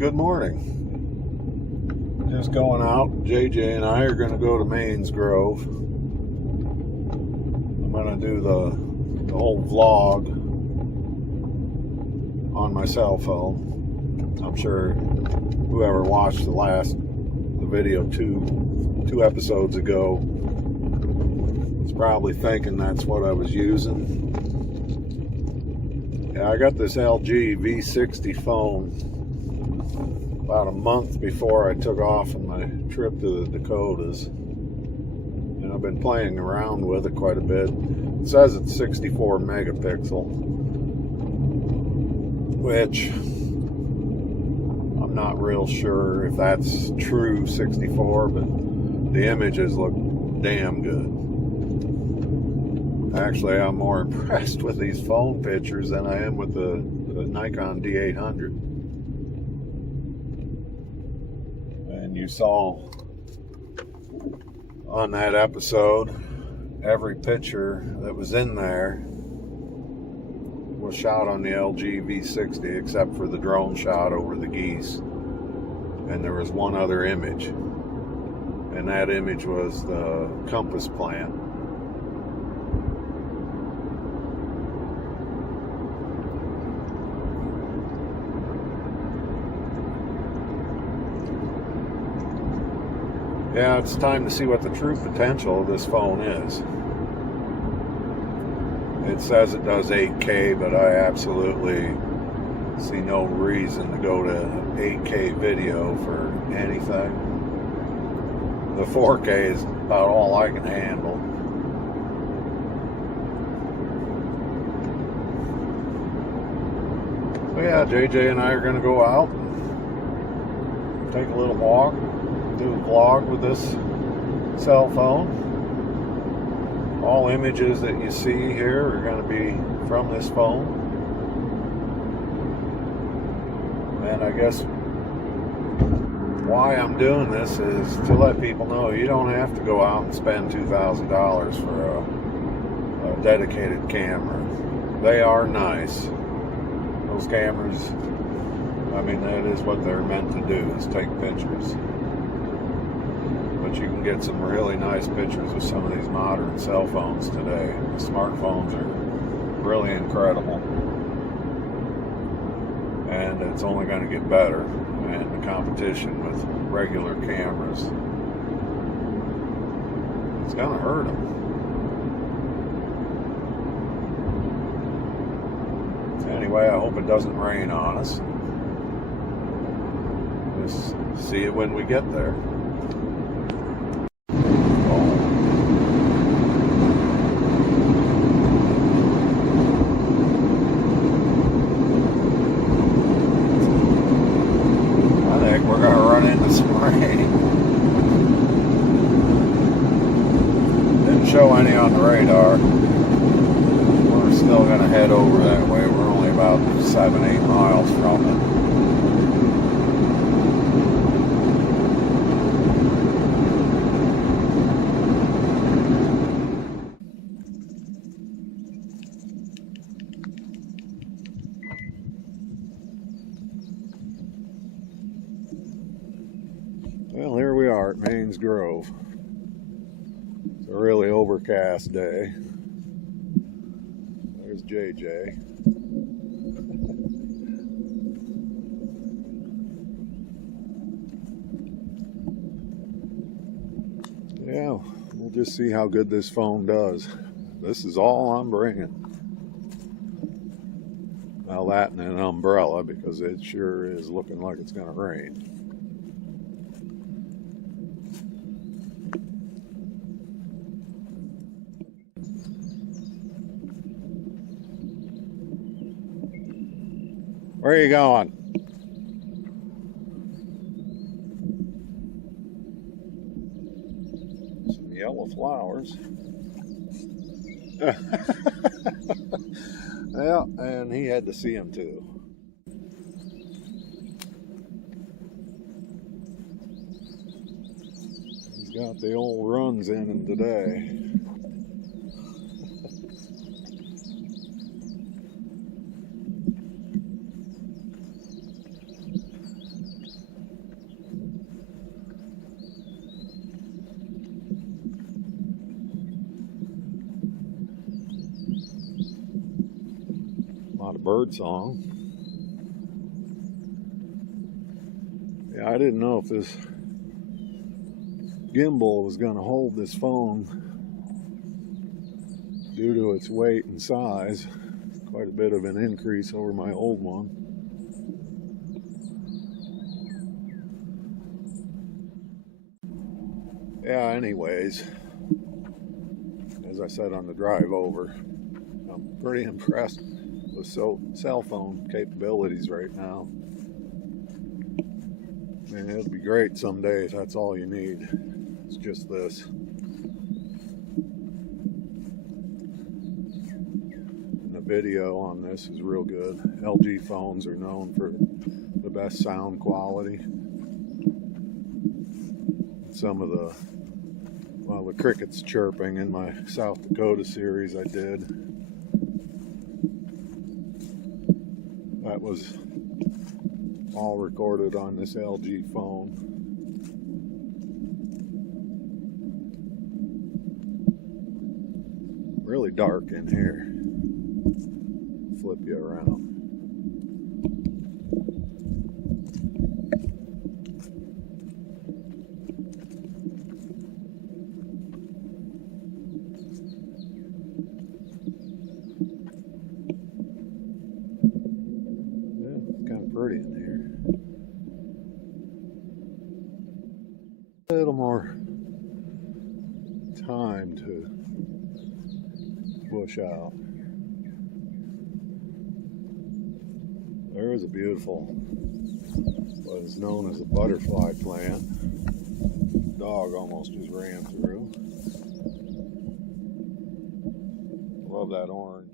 Good morning. Just going out. JJ and I are going to go to Mains Grove. I'm going to do the whole vlog on my cell phone. I'm sure whoever watched the video two episodes ago is probably thinking that's what I was using. Yeah, I got this LG V60 phone about a month before I took off on my trip to the Dakotas, and I've been playing around with it quite a bit. It says it's 64 megapixel, which I'm not real sure if that's true 64, but the images look damn good. Actually, I'm more impressed with these phone pictures than I am with the Nikon D800. And you saw on that episode, every picture that was in there was shot on the LG V60 except for the drone shot over the geese. And there was one other image. And that image was the compass plant. Yeah, it's time to see what the true potential of this phone is. It says it does 8K, but I absolutely see no reason to go to 8K video for anything. The 4K is about all I can handle. So yeah, JJ and I are going to go out, take a little walk, do a vlog with this cell phone. All images that you see here are going to be from this phone. And I guess why I'm doing this is to let people know you don't have to go out and spend $2,000 for a dedicated camera. They are nice. Those cameras, I mean, that is what they're meant to do, is take pictures. But you can get some really nice pictures with some of these modern cell phones today. The smartphones are really incredible. And it's only going to get better. And the competition with regular cameras, it's going to hurt them. Anyway, I hope it doesn't rain on us. Just see it when we get there. We're going to run into some rain. Didn't show any on the radar. We're still going to head over that way. We're only about 7-8 miles from it. Well, here we are at Mains Grove. It's a really overcast day. There's JJ. Yeah, we'll just see how good this phone does. This is all I'm bringing. Now that and an umbrella, because it sure is looking like it's going to rain. Where are you going? Some yellow flowers. Yeah, and he had to see them too. He's got the old runs in him today. bird song. Yeah, I didn't know if this gimbal was going to hold this phone due to its weight and size. Quite a bit of an increase over my old one. Yeah, anyways, as I said on the drive over, I'm pretty impressed with cell phone capabilities right now. Man, it'd be great someday if that's all you need. It's just this. And the video on this is real good. LG phones are known for the best sound quality. Some of the crickets chirping in my South Dakota series I did, that was all recorded on this LG phone. Really dark in here. Flip you around. Pretty in here. A little more time to bush out. There is a beautiful, what is known as a butterfly plant. Dog almost just ran through. Love that orange.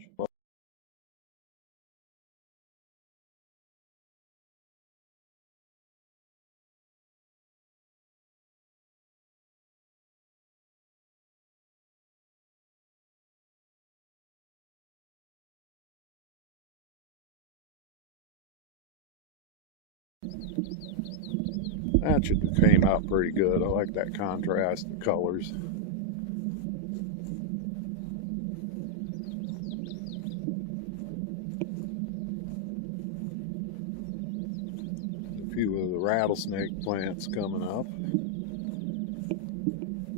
That came out pretty good. I like that contrast in colors. A few of the rattlesnake plants coming up.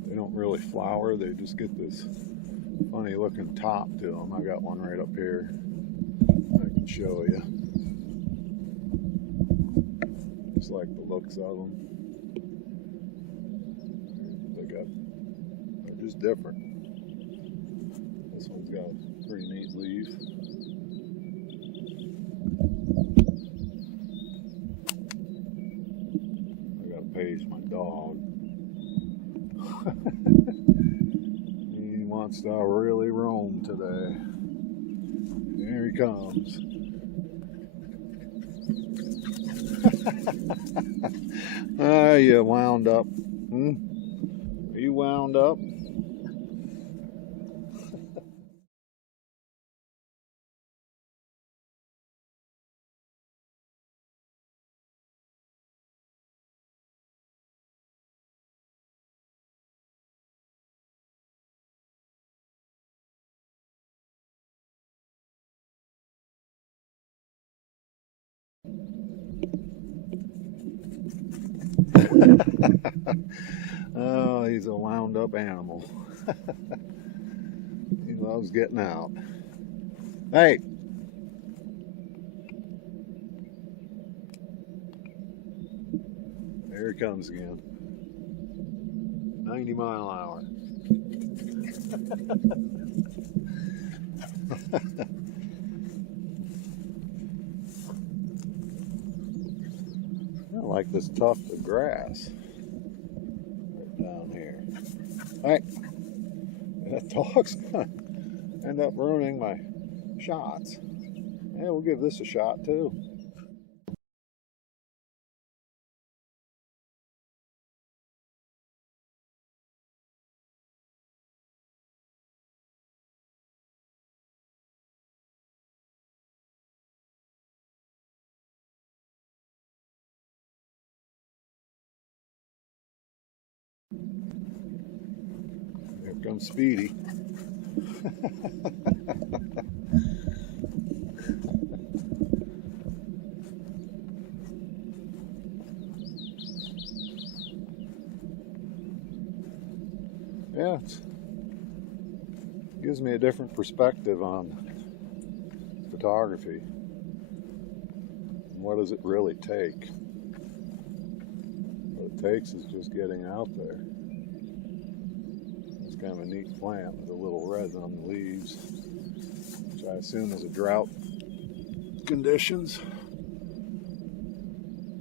They don't really flower, they just get this funny looking top to them. I got one right up here I can show you. Just like the looks of them. They're just different. This one's got a pretty neat leaf. I gotta page my dog. He wants to really roam today. Here he comes. You wound up. Are you wound up? Oh, he's a wound up animal. He loves getting out. Hey! There he comes again. 90 mile an hour. I like this tuft of grass right down here. Hey, that dog's gonna end up ruining my shots. Yeah, we'll give this a shot too. Here comes Speedy. yeah, it gives me a different perspective on photography. What does it really take? What it takes is just getting out there. It's kind of a neat plant with a little red on the leaves, which I assume is a drought conditions.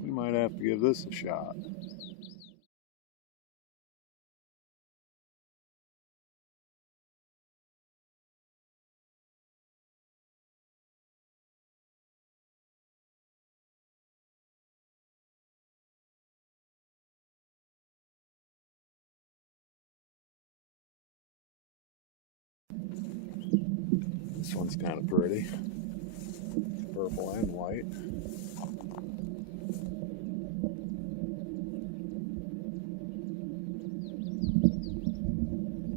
We might have to give this a shot. This one's kind of pretty. Purple and white.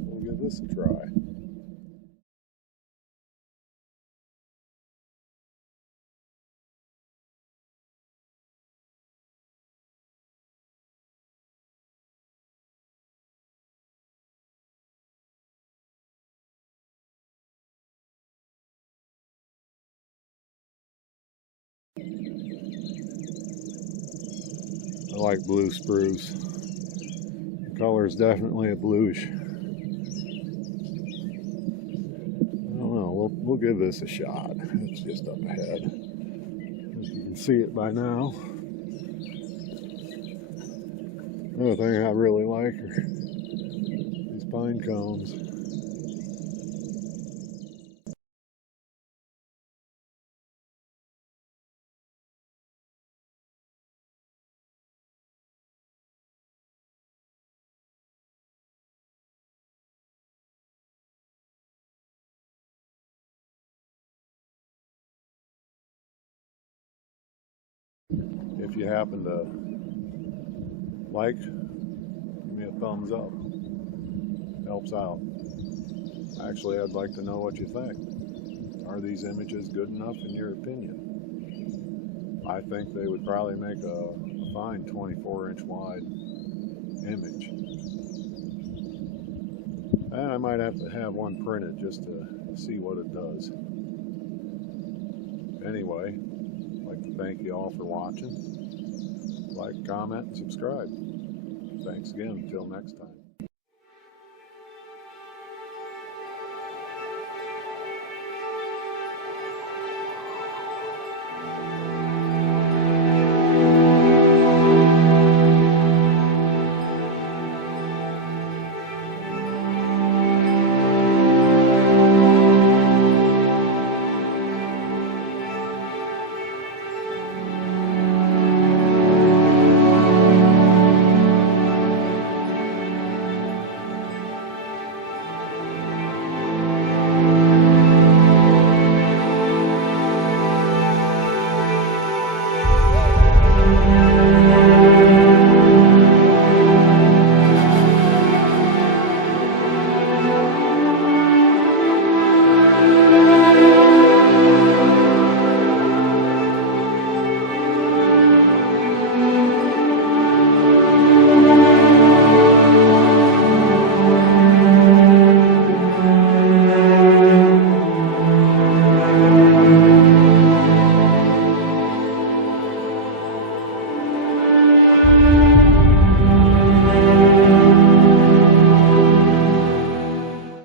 We'll give this a try. I like blue spruce. The color is definitely a bluish. I don't know, we'll give this a shot. It's just up ahead. As you can see it by now. Another thing I really like are these pine cones. If you happen to like, give me a thumbs up. Helps out. Actually, I'd like to know what you think. Are these images good enough in your opinion? I think they would probably make a fine 24-inch wide image. And I might have to have one printed just to see what it does. Anyway, I'd like to thank you all for watching. Like, comment, and subscribe. Thanks again. Until next time.